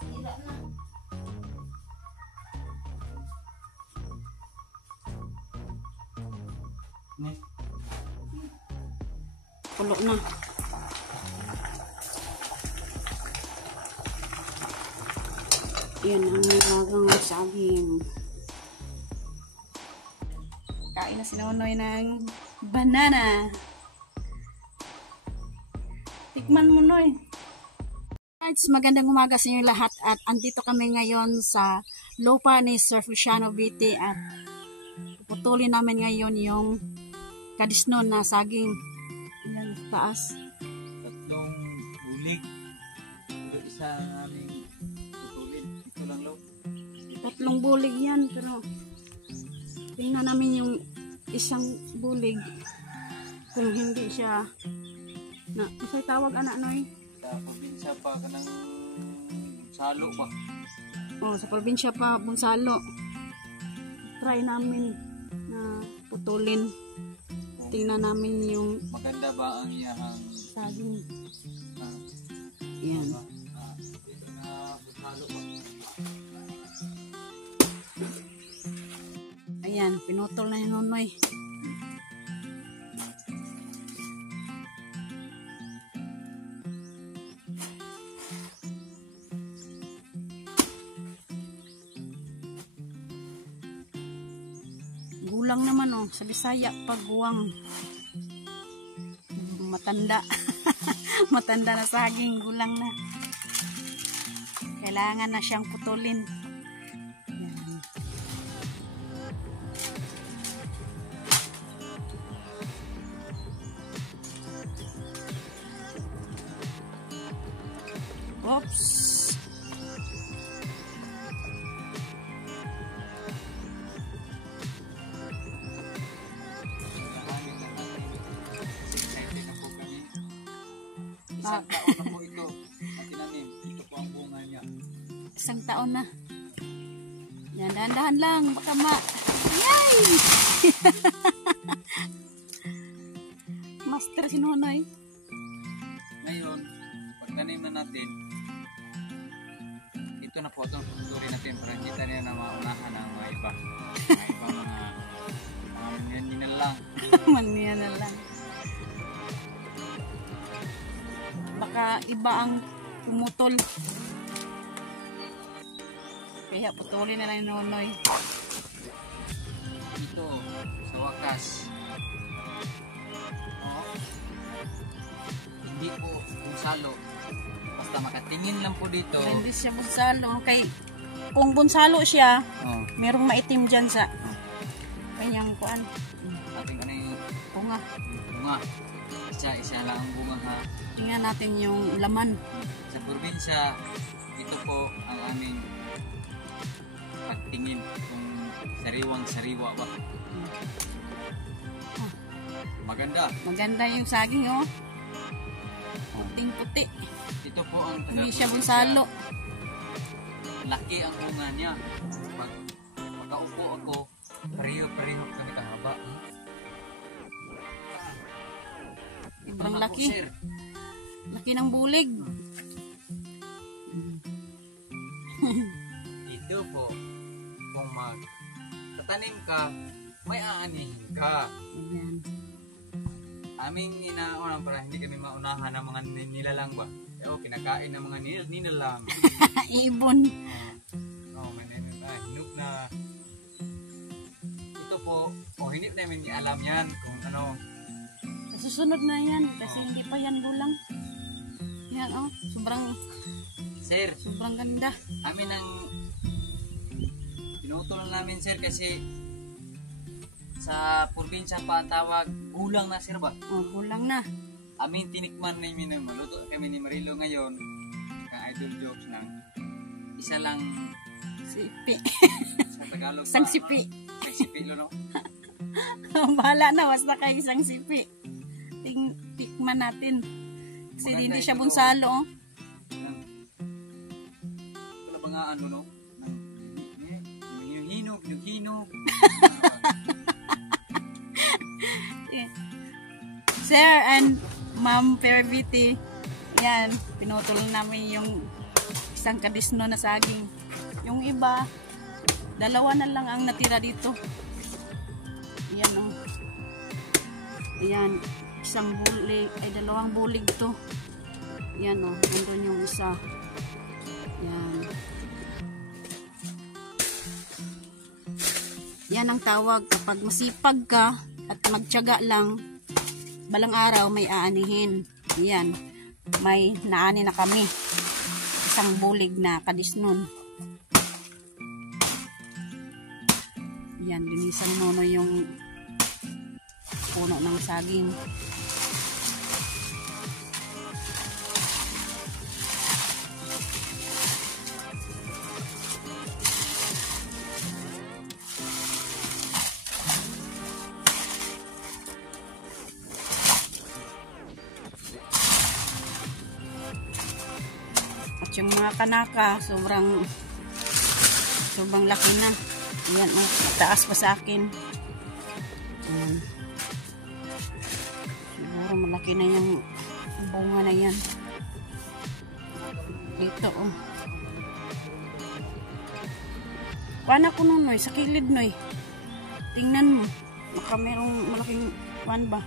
Sira na. Pulo na. Yan ang nilagang saging. Kain na si Nonoy ng banana. Tikman mo, Noy. Guys, magandang umaga sa inyo lahat at andito kami ngayon sa lupa ni Sir Feliciano Vite at puputulin namin ngayon yung kadisnon na saging. Yan, taas. Tatlong bulig. Isa ang aming putulin. Ito lang lo. Tatlong bulig yan, pero tingnan namin yung isang bulig kung hindi siya na isa'y tawag anak Noy. Sa probinsya pa ka ng Salo ba? Oh, sa probinsya pa Bunsalo. Try namin na putulin. Tingnan namin yung Maganda ba ang iyahang saging. Yan. dito na Salo ba? Ayan, pinutol na yung Nonoy. Gulang naman oh, sa Bisaya pagguwang. Matanda. Matanda na saging, gulang na. Kailangan na siyang putulin. Yan. Oops. Isang taon na po ito. At tinanim. Ito po ang bunga niya. Isang taon na. Yan, dahan-dahan lang. Baka Yay! Master si Nonoy. Ngayon, pag tanim na natin, ito na po itong tuturin natin para kita niya na maunahan ng mga iba. Mga iba mga manyan lang. Mania na lang. Baka iba ang pumutol. Kaya putulin na lang yung Nonoy. Ito, sa wakas. Hindi po bunsalo. Basta makatingin lang po dito. Hindi siya bunsalo. Okay. Kung bunsalo siya, Oh. merong maitim dyan sa kanyang kuan. Ating ano yung Bunga. bunga. Isa lang ang bunga ha. Tingnan natin yung laman. Sa probinsya, ito po ang aming pagtingin kung sariwang-sariwa ba. Maganda. Maganda yung saging oh. Puting-puti. Ito po ang Hindi siya bunsalo. Laki ang bunga niya. Pag makaupo ako, pareho-pareho kami kahaba. Sobrang Ako, laki. sir. Laki ng bulig. Ito po, kung magtatanim ka, may aanihin ka. Ayan. Aming inaunang para hindi kami maunahan ng mga nilalang ba? O, kinakain ng mga nilalang. Ibon. May hinuk na. Ito po, hindi namin alam yan kung ano. Susunod na yan kasi hindi pa yan bulang. Yan oh, Sir, sobrang ganda. amin ang pinutol namin sir kasi sa probinsya pa ang tawag ulang na sir ba? Oh, bulang na. Amin tinikman namin ng maluto kami ni Marilo ngayon kang idol jokes ng isa lang Sipi. sa Tagalog Isang sipi. Isang sipi lo no? Bahala na, basta kayo isang sipi. Tikman natin. Kasi Maganda hindi siya ito. bunsalo. Oh. Wala ba nga ano no? Hinog. Sir and Ma'am Perviti, yan, pinutol namin yung isang kadisno na saging. Yung iba, dalawa na lang ang natira dito. Ayan o. Ayan, isang bulig, ay dalawang bulig to. Ayan o, nandun yung isa. Ayan. Yan ang tawag kapag masipag ka at magtiyaga lang, balang araw may aanihin. Ayan, may naani na kami. Isang bulig na kadisnon. Yan, ginisang nono yung puno ng saging. At yung mga kanaka, sobrang laki na. Ayan, oh, taas pa sa akin. Ayan. Siguro malaki na yung bunga na yan. Dito, oh. Kuha ko nun, Noy, sa kilid, Noy. Tingnan mo. Baka merong malaking kuhan ba?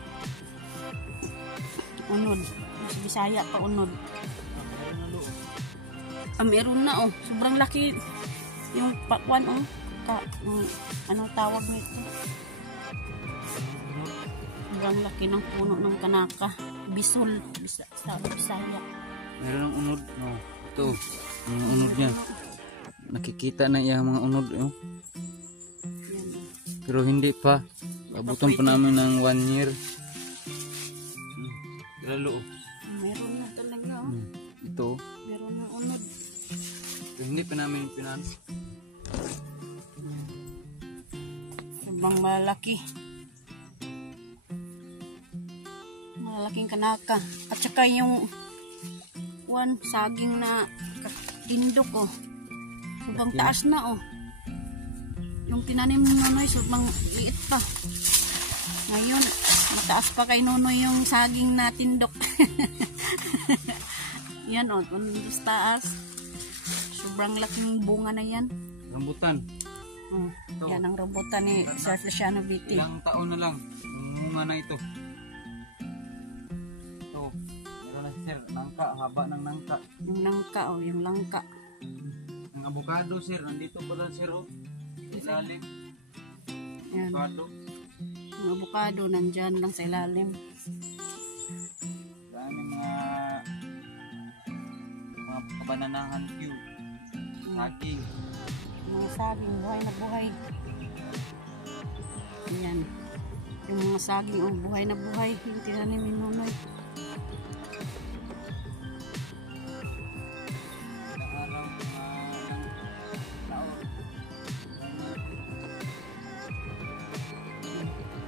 Unod. Sa Bisaya pa, unod. Meron na, oh. Sobrang laki yung pakwan, oh. Anong tawag nito? Sobrang laki ng puno ng kanaka. Bisol. Sa Bisaya. Meron ng unod. No. Ito. Yung unod niya. Nakikita na iya mga unod. Oh. Pero hindi pa. Abutan pa namin ng 1 year. Lalo. Meron na talaga, oh. Ito. Meron na unod. Pero hindi pa namin pinan. Sobrang malalaki. Malalaking kanaka. At saka yung saging na tindok, oh. Sobrang taas na, oh. Yung tinanim ni Nonoy, sobrang liit pa. Ngayon, mataas pa kay Nonoy yung saging na tindok. Yan, oh. Mas taas. Sobrang laking bunga na yan. Rambutan. Yan ang rambutan ni Sir Feliciano BT. Ilang taon na lang. Yung bunga na ito. Ito. Meron na sir. Nangka. Haba ng nangka. Yung nangka, oh. Yung langka. Ang avocado sir. Nandito pa lang sir, oh. Ilalim. Yan. Avocado. Yung avocado nandyan lang sa ilalim. Dami mga kabananahan cube. Saging. Mga saging, buhay na buhay. Ayan. Yung mga saging, oh, buhay na buhay. Yung tinanim ni Nonoy.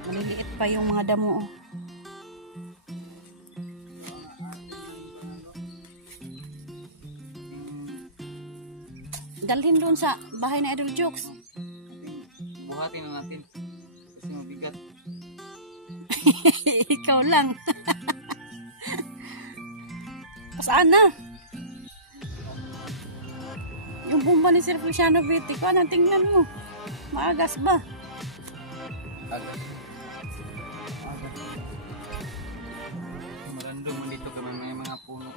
Maliliit pa yung mga damo, oh. Dalhin doon sa bahay na Idol Jokes. Buhatin na natin. Kasi mabigat. Ikaw lang. Saan na? Yung bumba ni Sir Feliciano BT ko, anong tingnan mo? Maagas ba? Agas. Marandong dito kami may mga puno.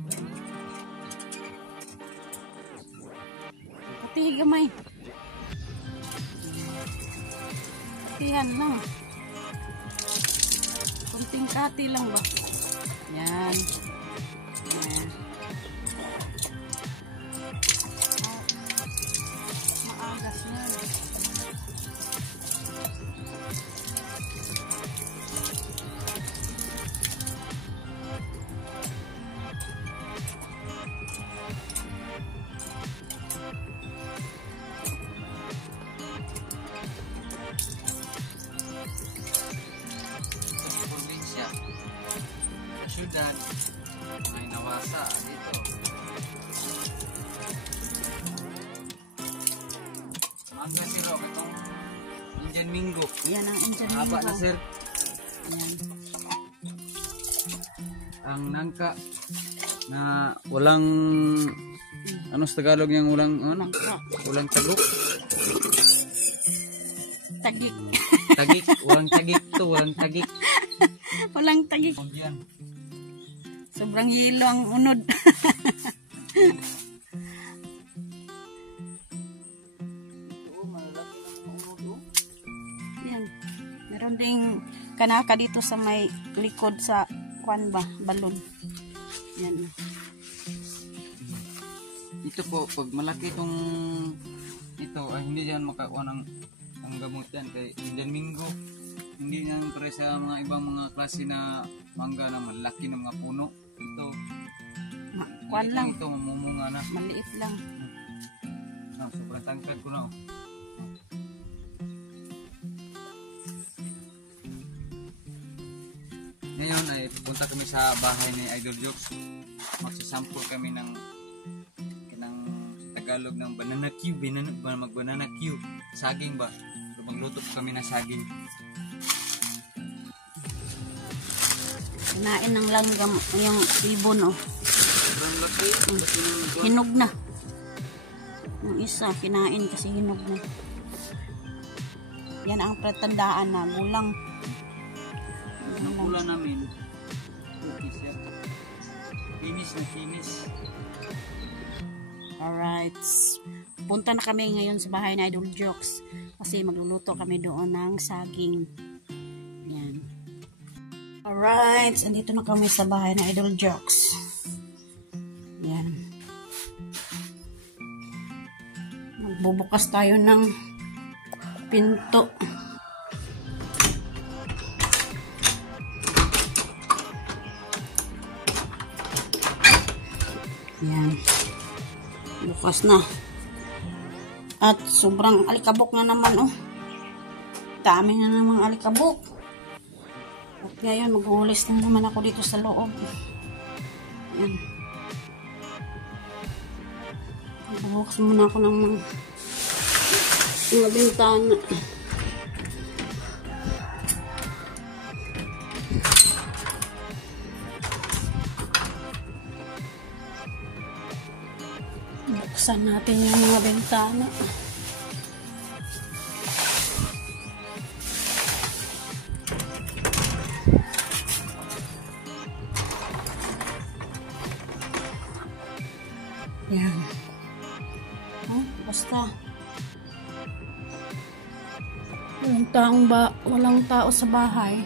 Pati gamay. Patihan lang. Kunting kati lang ba? Yan. Yan. Maagas na. Syudad may nawasa dito. Mangga siro itong Indian Mingo. Yan ang Indian Mingo. Haba na sir. Yan. Ang nangka na walang Ano sa Tagalog niyang ulang, ano? Langka. Ulang tagok? Tagik. Tagik. Ulang tagik to. Ulang tagik. Walang tagik. Oh, yan. Sobrang hilo ang unod. Yan. Meron ding kanaka dito sa may likod sa kwan ba, balon. Yan. Ito po, pag malaki itong ito, ay hindi yan makakuha ng gamot yan. Kay Indian Mingo, hindi yan pare sa mga ibang mga klase na mangga na malaki ng mga puno. Ito, Kwan maliit lang. Ito, mamumunga na. Maliit lang. Sobrang tangkad ko na. Ngayon ay pupunta kami sa bahay ni Idol Jokes. Magsasample kami ng Tagalog ng banana cube, mag-banana cube. Saging ba? So, magluto kami ng saging. Kinain ng langgam yung ibon, oh. Sobrang laki. Hinog na. Yung isa, kinain kasi hinog na. Yan ang pretandaan na gulang. Ang pula namin, cookies yan. Finish na finish. Alright. Punta na kami ngayon sa bahay na Idol Jokes kasi magluluto kami doon ng saging. Yan. Alright. Andito na kami sa bahay na Idol Jokes. Yan. Magbubukas tayo ng pinto. Yan. Bukas na. At sobrang alikabok na naman, oh. Dami na namang alikabok. At ngayon, maghuhulis na naman ako dito sa loob. Yan. Bubukas muna ako ng mga bintana. Buksan natin yung mga bintana. Yan. Oh, basta. Walang tao sa bahay.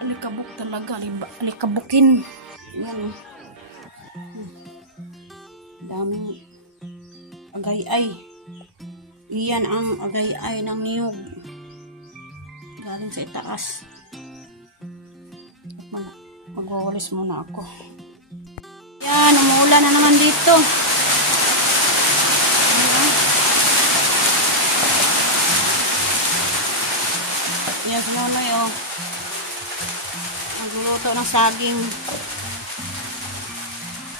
Alikabok talaga. Alikabukin. Yan. Daming agay-ay. Iyan ang agay-ay ng niyog. Galing sa itaas. Magwawalis muna ako. Yan, umuulan na naman dito. Yan, sumunod yun. Nagluluto ng saging.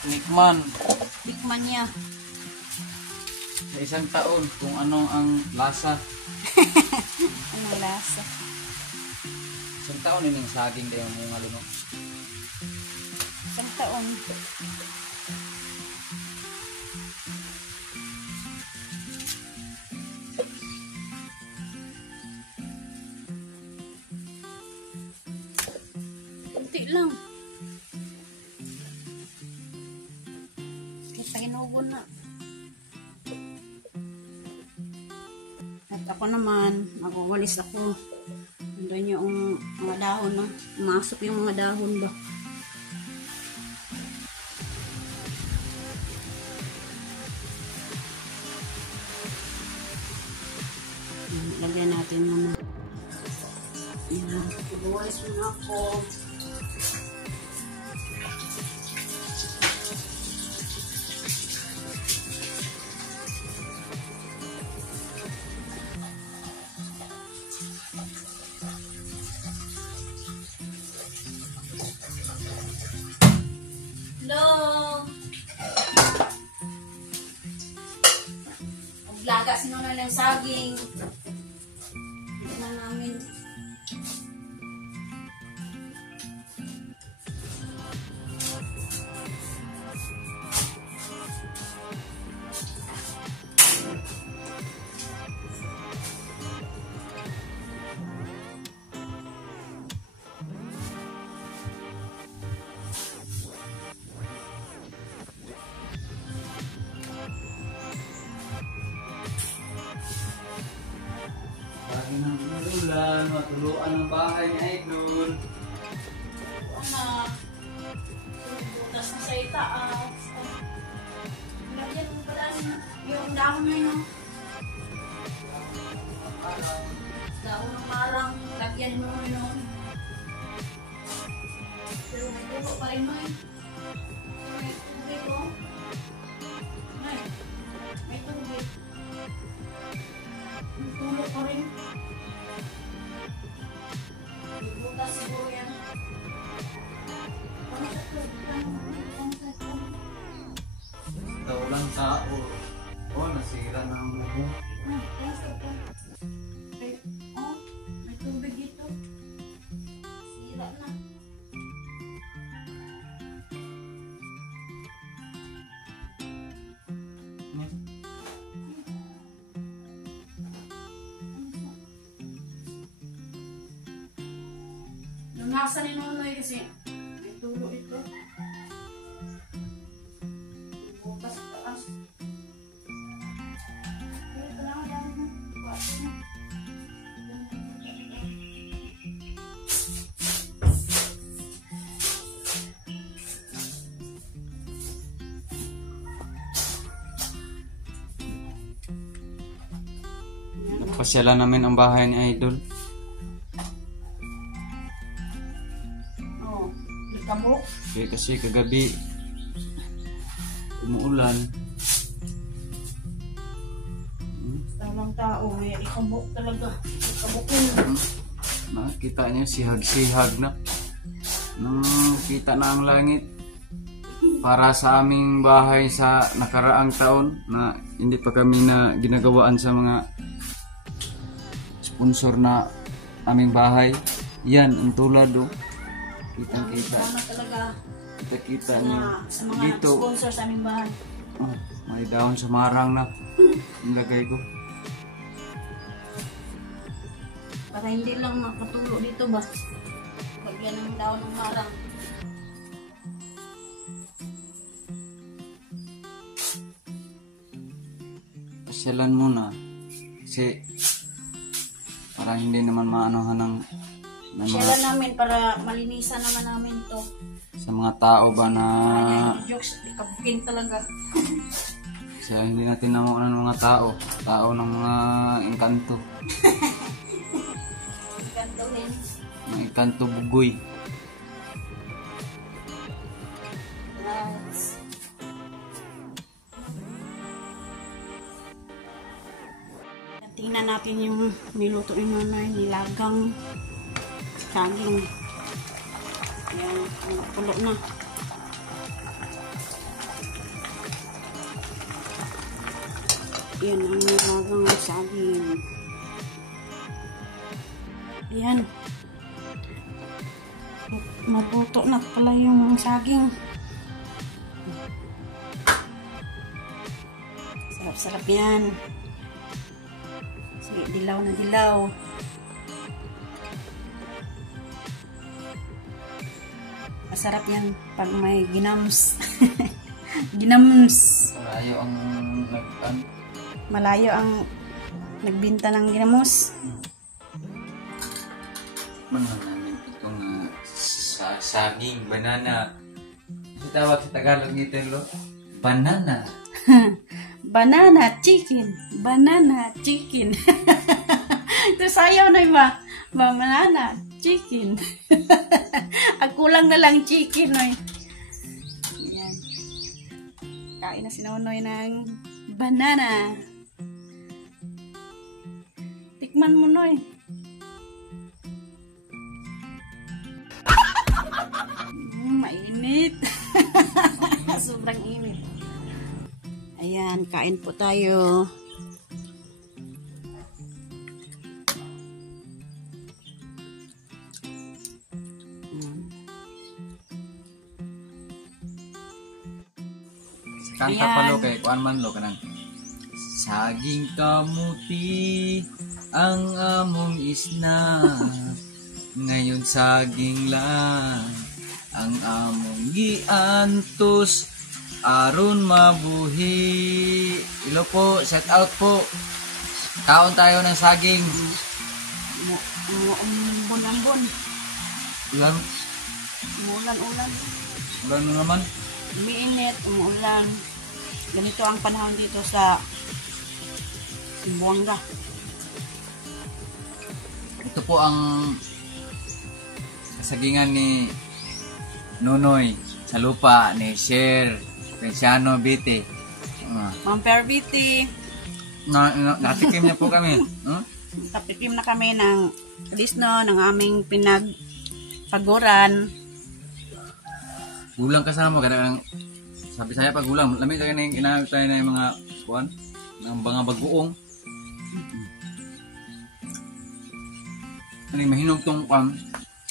Tikman. Tikman niya. Sa isang taon kung ano ang lasa. Anong lasa? Isang taon yun yung saging na yung mga lunok. Isang taon. Kunti lang. Kita hinugon na. At ako naman, magwawalis ako. Nandun yung mga dahon, no? Umasok yung mga dahon ba? Lagyan natin muna. Yan. Magwawalis muna ako. Hello! Maglagas nyo na lang saging. Hindi na namin. matuluan ng bahay ni Idol. Anak, butas na sa itaas. Lagyan mo pala yung dahon na yun. Dahon ng marang, lagyan mo yun. Pero may tulo pa rin mo eh. May tubig ko. May tubig. May tulo pa rin. May butas siguro yan. Ito lang tao. Oh, nasira na ang buho. May tubig dito. Sira na. Lunasan ni Nonoy kasi may tulo ito. Bukas taas. Ito lang ang dami na. Bukas na. Pasyalan namin ang bahay ni Idol. Oh, ikabok. Okay, kasi kagabi umuulan. Tamang tao, may ikabok talaga. Ikabokin. Nakita niyo sihag-sihag na. Nung kita na ang langit. Para sa aming bahay sa nakaraang taon na hindi pa kami na ginagawaan sa mga sponsor na aming bahay. Yan, ang tulad o. Kitang-kita. Sana talaga Kita-kita niyo. sa mga Dito. sponsor sa aming bahay. Oh, may dahon sa marang na. Nilagay ko. Para hindi lang makatulo dito ba? Lagyan ng daon ng marang. Pasyalan muna. Kasi para hindi naman maanohan ng Syalan namin para malinisan naman namin to. sa mga tao ba na Jokes, ikabukin talaga. siya hindi natin namuunan ng mga tao ng mga engkanto, Gantuhin. mga engkanto bugoy. Nice. Tingnan natin yung niluto ni Nanay, nilagang saging. Ayan, pulo na. Ayan ang nilagang saging. Ayan. Maluto na pala yung saging. Sarap-sarap yan. Sige, dilaw na dilaw. Masarap yan pag may ginams. Ginams. Malayo ang Malayo ang nagbinta ng ginamos. Manuhan namin itong saging, banana. Kasi tawag sa Tagalog nito, lo? Banana. Banana chicken. Banana chicken. Ito sayaw na iba. Banana chicken. Ako lang na lang chicken. Oy. Yan. Kain na si Nonoy ng banana. Tikman mo, Noy. Mainit. Sobrang init. Ayan, kain po tayo. Kanta Ayan. pa lo kay kuan man lo kanang saging kamuti ang among isna ngayon saging lang ang among giantos aron mabuhi. Hello po, shout out po. Kaon tayo ng saging. Umbon-ambon. Ulan. Umulan-ulan. Ulan na naman. Umiinit, umuulan. Ganito ang panahon dito sa Zamboanga. Ito po ang kasagingan ni Nonoy sa lupa ni Sir Feliciano Vite. Ma'am Perviti, Nakatikim niya po kami. kapikim na kami ng lisno ng aming pinagpaguran. Gulang ka sana mo. Sabi saya pag gulang. Lamig tayo na yung inawit tayo na yung mga kuwan. Ng mga bagoong. Ano yung mahinog tong kuwan.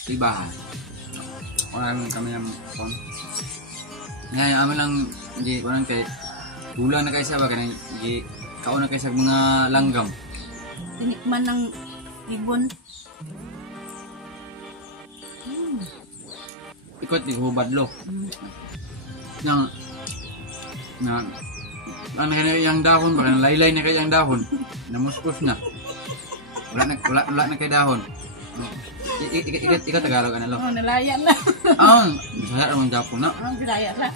Iba ha. Kung kami ng kuwan. Ngayon amin lang. Hindi kuwan kay gulang na kayo sa baga. Hindi kaon na kayo sa mga langgam. Tinikman ng ibon. Ikot di hubadlo. Nang ano kaya yung dahon baka laylay na kaya yung dahon. Namuspos na. Wala na kay dahon. Ikaw Tagalog ano lo? Oh, nalaya na. Masaya naman Japon na. Nalaya na.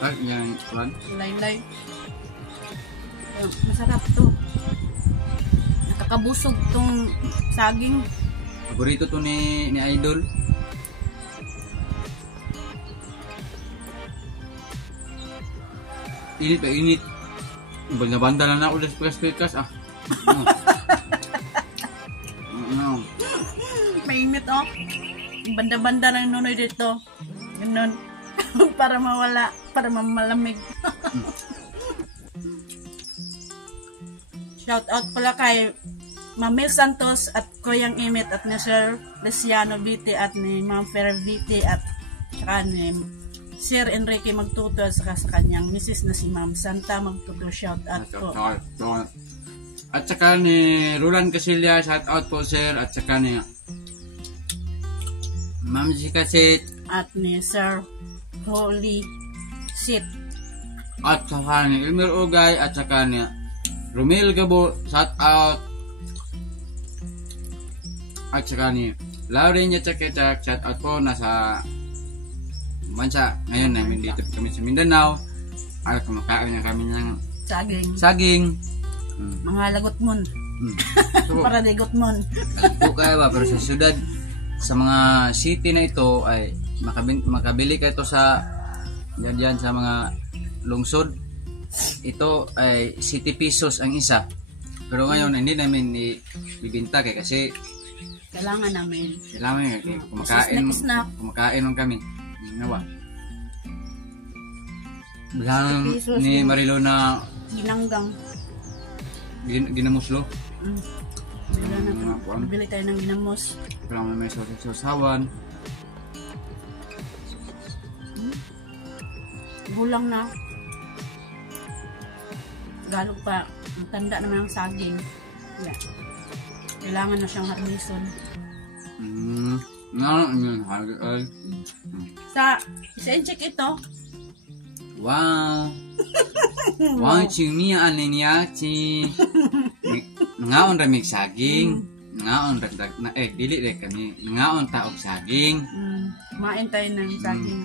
Ay, yan, kuwan. Laylay. Masarap to. Nakakabusog tong saging. Paborito to ni Idol. Init pa init. Banda lang na ako sa pikas. Ano? Mainit oh. Banda-banda ng Nonoy dito. Ganun. Para mawala, para mamalamig. Shout out pala kay Mamil Santos at Koyang Imit at ni Sir Feliciano Vite at ni Ma'am Fer Vite at saka ni Sir Enrique Magtuto at saka sa kanyang misis na si Ma'am Santa Magtuto. Shout out po. At saka ni Roland Casillas, shout out po sir. At saka ni Ma'am Zikasit at ni Sir Holy Sit. At saka ni Elmer Ugay. At saka ni Romel Gabo, shout out. At saka ni Lauren Yatsaketak, shout out po. Nasa bansa ngayon namin dito kami sa Mindanao. At kumakain na kami ng saging. Mga lagotmon. So, Para digotmon. po kaya ba, pero sa syudad, sa mga city na ito ay makabili ka ito sa yan sa mga lungsod. Ito ay 7 pesos ang isa. Pero ngayon hindi namin ibibenta kasi Kailangan namin. Kumakain lang kami. Nawa. Bilang ni Marilo na ginanggang. Ginamuslo. Bili tayo ng ginamos. Kailangan may sausawan. Gulang na. Galog pa. Ang tanda naman ng saging. Yeah. Kailangan na siyang harnison. Sa incheck ito. Wow. Wow, chimiya niya ngaon ra mig saging. Ngaon ra dili ra kami. Ngaon ta og saging. Kumain tayo ng saging.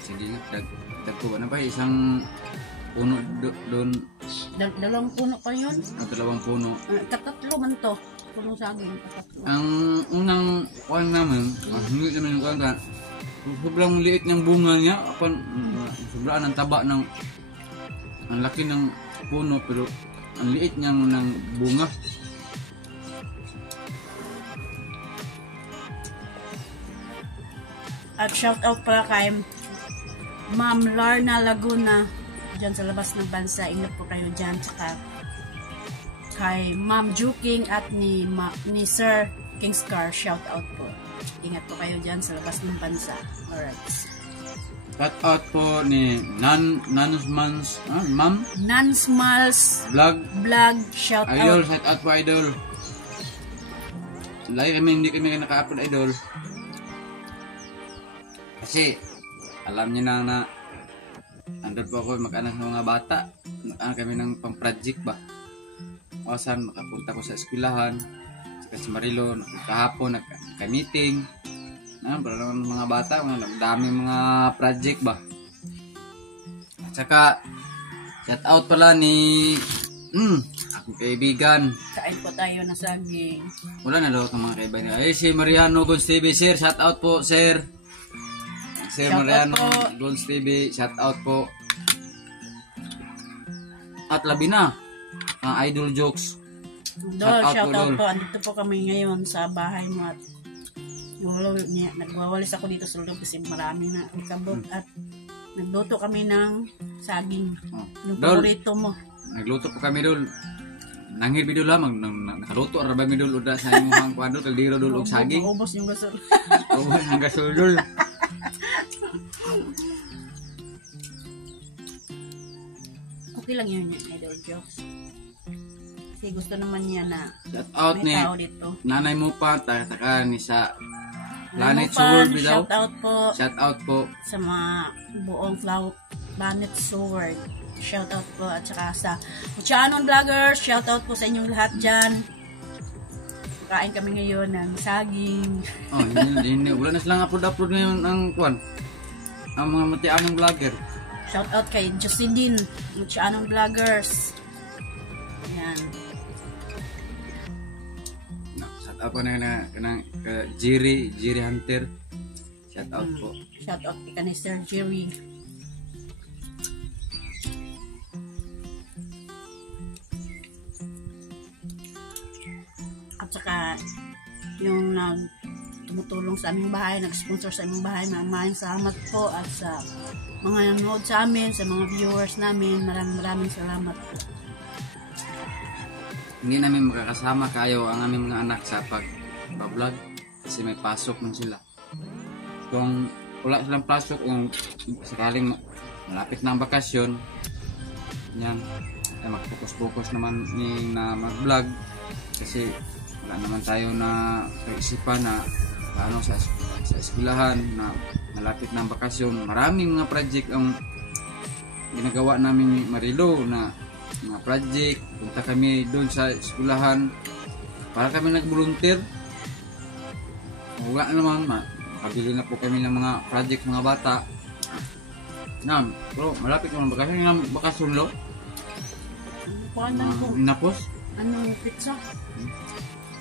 Sige nga. Dagko na ba isang puno doon? Dalawang puno pa yun? Dalawang puno. Katatlo man to. Puno saging. Katatlo. Ang unang kuwan namin, hindi namin yung kuwan. Sobrang liit ng bunga niya. Sobrang ang taba ng ang laki ng puno pero ang liit niyang ng bunga. At shout out pala kay Ma'am Larna Laguna dyan sa labas ng bansa. Ingat po kayo dyan. Saka kay Ma'am Juking at ni Sir Kingscar. Shout out po. Ingat po kayo dyan sa labas ng bansa. Alright. Shout out po ni Nansmans, Ma'am? Nansmals Vlog. Shout Idol, out. shout out po Idol. Lagi kami, hindi kami naka-upload Idol. Kasi alam niyo na andun po ako mag-anak ng mga bata. Mag-anak kami ng pang-project ba. O saan makapunta ko sa eskwelahan. Saka si Marilo, kahapon nagka-meeting. Para naman mga bata, daming mga project ba. At saka, shout out pala ni akong kaibigan. Kain po tayo ng saging. Wala na daw itong mga kaibigan. Ay, si Mariano Gons TV, sir. Shout out po, sir. Sir Shout out Mariano po. Gons TV, shout out po. At labi na, ang Idol Jokes. Dol, shout out Dol. po. Andito po kami ngayon sa bahay mo at nagwawalis ako dito sa loob kasi marami na ikabot at nagluto kami ng saging. Yung Dol. paborito mo. Nagluto po kami dul. Nanghir bidul lamang nakaluto ra ba mi dul uda sa imong kuan kaldero dul og saging. Ubos yung gasol. Ubos ang gasol dul. Okay lang yun yung idol jokes. Kasi gusto naman niya na Shout out may ni tao dito. nanay mo pa taka ni sa Planet Planet Sword bidaw. shout out po Shout out po. sa mga buong Planet Sword. Shout out po at saka sa Muchanon Vloggers. Shout out po sa inyong lahat dyan. Kain kami ngayon ng saging. Oh, hindi wala na silang upload ngayon ang kuan. Ang mga mutianong vlogger. Shout out kay Jocelyn Muchanon Vloggers. Yan. Shout out po na kanang Jerry Hunter. Shout out po. Shout out kay kanay Sir Jerry. At saka yung tumutulong sa aming bahay, nag-sponsor sa aming bahay, maraming salamat po at sa mga nanonood sa amin, sa mga viewers namin, maraming salamat po. Hindi namin makakasama kayo ang aming mga anak sa pag-vlog kasi may pasok man sila. Kung wala silang pasok, kung sakaling malapit na ang bakasyon, yan, ay mag-focus naman na mag-vlog kasi wala naman tayo na kaisipan na paano sa eskwelahan na malapit na ang bakasyon. Maraming mga project ang ginagawa namin ni Marilo na mga project. Punta kami doon sa eskwelahan para kami nag-volunteer. Wala naman, makabili na po kami ng mga project mga bata. Pero malapit mo ng bakasyon. Yung bakasyon lo? Inapos? Anong pizza?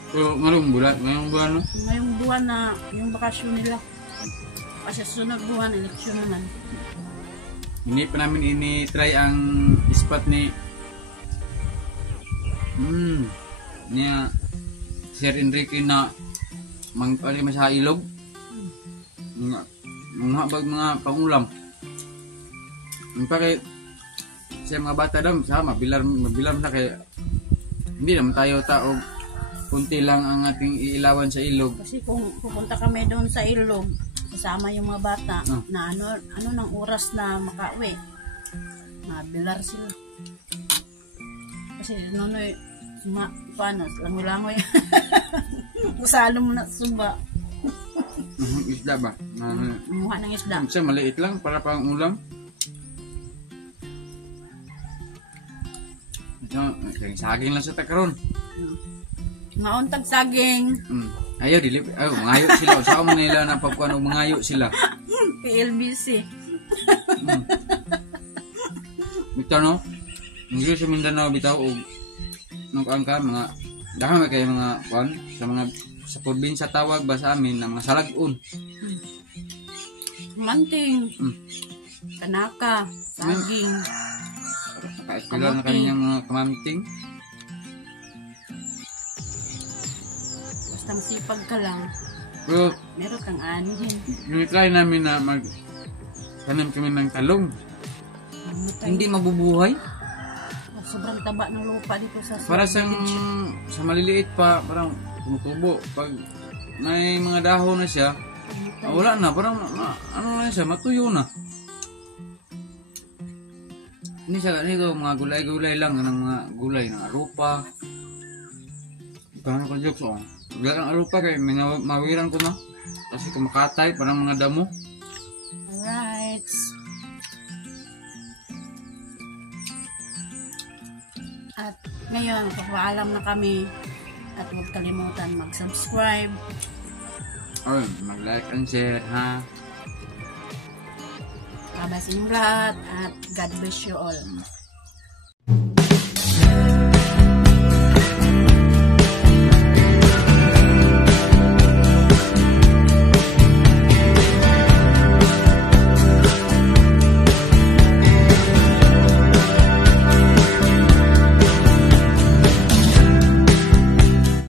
So, ngayong buwan, no? Ngayong buwan na yung bakasyon nila. Kasi sunod buwan, eleksyon naman. Hindi pa namin ini-try ang spot ni niya Sir Enrique na mangpali sa ilog. Mga bag mga pangulam. Ang pake sa mga bata daw sama mabilar na kay hindi naman tayo tao kunti lang ang ating iilawan sa ilog. Kasi kung pupunta kami doon sa ilog, kasama yung mga bata na ano ng oras na makauwi, mabilar sila. Kasi nonoy paano, langoy-langoy. Masalo mo na suba. Isda ba? Mukha ng isda. Isa maliit lang para pang ulam. Saging lang sa takaron. Mauntag saging. Ayaw dili. Mangayo sila. Usaw mo nila na pagkuan og mangayo sila. PLBC. Bitaw no. Hindi sa Mindanao bitaw og nung ka mga dahang kay mga kuan sa probinsya tawag ba sa amin na mga salagon. Manting. Kanaka, saging. Naka-eskwela na kanyang mga kamanting. Basta masipag ka lang. Pero Meron kang anihin. try namin na tanim kami ng talong. Hindi mabubuhay. Sobrang taba ng lupa dito sa Para sa maliliit pa, parang tumutubo. Pag may mga dahon na siya, wala na, parang ano na siya, matuyo na. Hindi siya ganito, mga gulay-gulay lang, ng mga gulay, ng arupa. Parang ko jokes, Gulay ng arupa, kaya mawiran ko na. Kasi kumakatay, parang mga damo. Alright. magpapaalam na kami. At huwag kalimutan mag-subscribe. Oy, mag-like and share, ha? Bye-bye sa inyong lahat at God bless you all.